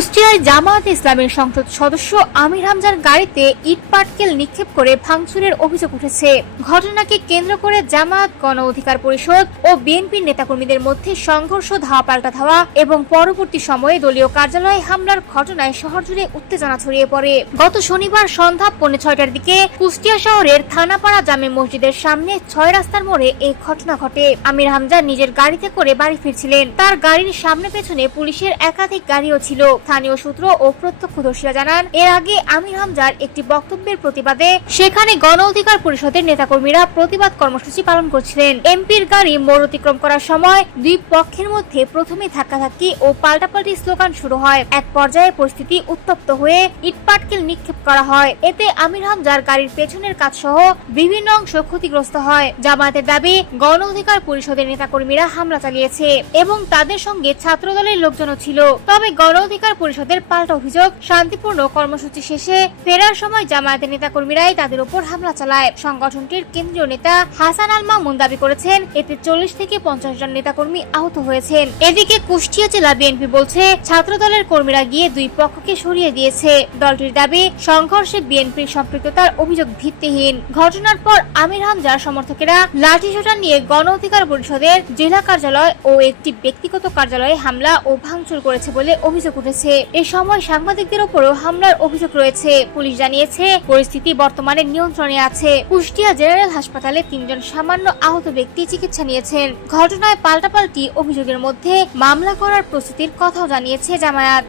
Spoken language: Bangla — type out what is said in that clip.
কুষ্টিয়ায় জামায়াতে ইসলামীর সংসদ সদস্য আমির হামজার গাড়িতে ইট পাটকেল নিক্ষেপ করে ভাঙচুরের অভিযোগ উঠেছে। ঘটনাকে কেন্দ্র করে জামায়াত, গণ অধিকার পরিষদ ও বিএনপির নেতাকর্মীদের মধ্যে সংঘর্ষ, ধাওয়া পাল্টা ধাওয়া এবং পরবর্তী সময়ে দলীয় কার্যালয়ে হামলার ঘটনায় শহর জুড়ে উত্তেজনা ছড়িয়ে পড়ে। গত শনিবার সন্ধ্যা 6:45টার দিকে কুষ্টিয়া শহরের থানাপাড়া জামে মসজিদের সামনে 6 রাস্তার মোড়ে এই ঘটনা ঘটে। আমির হামজা নিজের গাড়িতে করে বাড়ি ফিরছিলেন। তার গাড়ির সামনে পেছনে পুলিশের একাধিক গাড়িও ছিল। স্থানীয় সূত্র ও প্রত্যক্ষদর্শীরা জানান, এর আগে আমির হামজার একটি বক্তব্যের প্রতিবাদে সেখানে গণ অধিকার পরিষদের নেতাকর্মীরা প্রতিবাদ কর্মসূচি পালন করছিলেন। এমপির গাড়ি মোড় অতিক্রম করার সময় দুই পক্ষের মধ্যে প্রথমে ধাক্কাধাক্কি ও পাল্টাপাল্টি স্লোগান শুরু হয়। এক পর্যায়ে পরিস্থিতি উত্তপ্ত হয়ে ইটপাটকেল নিক্ষেপ করা হয়। এতে আমির হামজার গাড়ির পেছনের কাচ সহ বিভিন্ন অংশ ক্ষতিগ্রস্ত হয়। জামায়াতের দাবি, গণ অধিকার পরিষদের নেতাকর্মীরা হামলা চালিয়েছে এবং তাদের সঙ্গে ছাত্রদলের লোকজনও ছিল। তবে গণ অধিকার পরিষদের পাল্টা অভিযোগ, শান্তিপূর্ণ কর্মসূচি শেষে ফেরার সময় জামায়াতের নেতাকর্মীরাই তাদের উপর হামলা চালায়। সংগঠনটির কেন্দ্রীয় নেতা হাসান আল মামুন দাবি করেছেন, এতে 40 থেকে 50 জন নেতাকর্মী আহত হয়েছেন। এদিকে কুষ্টিয়া জেলা বিএনপি বলছে, ছাত্রদলের কর্মীরা গিয়ে দুই পক্ষকে সরিয়ে দিয়েছে। দলটির দাবি, সংঘর্ষে বিএনপির সম্পৃক্ততার অভিযোগ ভিত্তিহীন। ঘটনার পর আমির হামজার সমর্থকেরা লাঠিসোঁটা নিয়ে গণ অধিকার পরিষদের জেলা কার্যালয় ও একটি ব্যক্তিগত কার্যালয়ে হামলা ও ভাঙচুর করেছে বলে অভিযোগ উঠেছে। এ সময় সাংবাদিকদের উপরও হামলার অভিযোগ রয়েছে। পুলিশ জানিয়েছে, পরিস্থিতি বর্তমানে নিয়ন্ত্রণে আছে। কুষ্টিয়া জেনারেল হাসপাতালে 3 জন সামান্য আহত ব্যক্তি চিকিৎসা নিয়েছেন। ঘটনায় পাল্টাপাল্টি অভিযোগের মধ্যে মামলা করার প্রস্তুতির কথাও জানিয়েছে জামায়াত।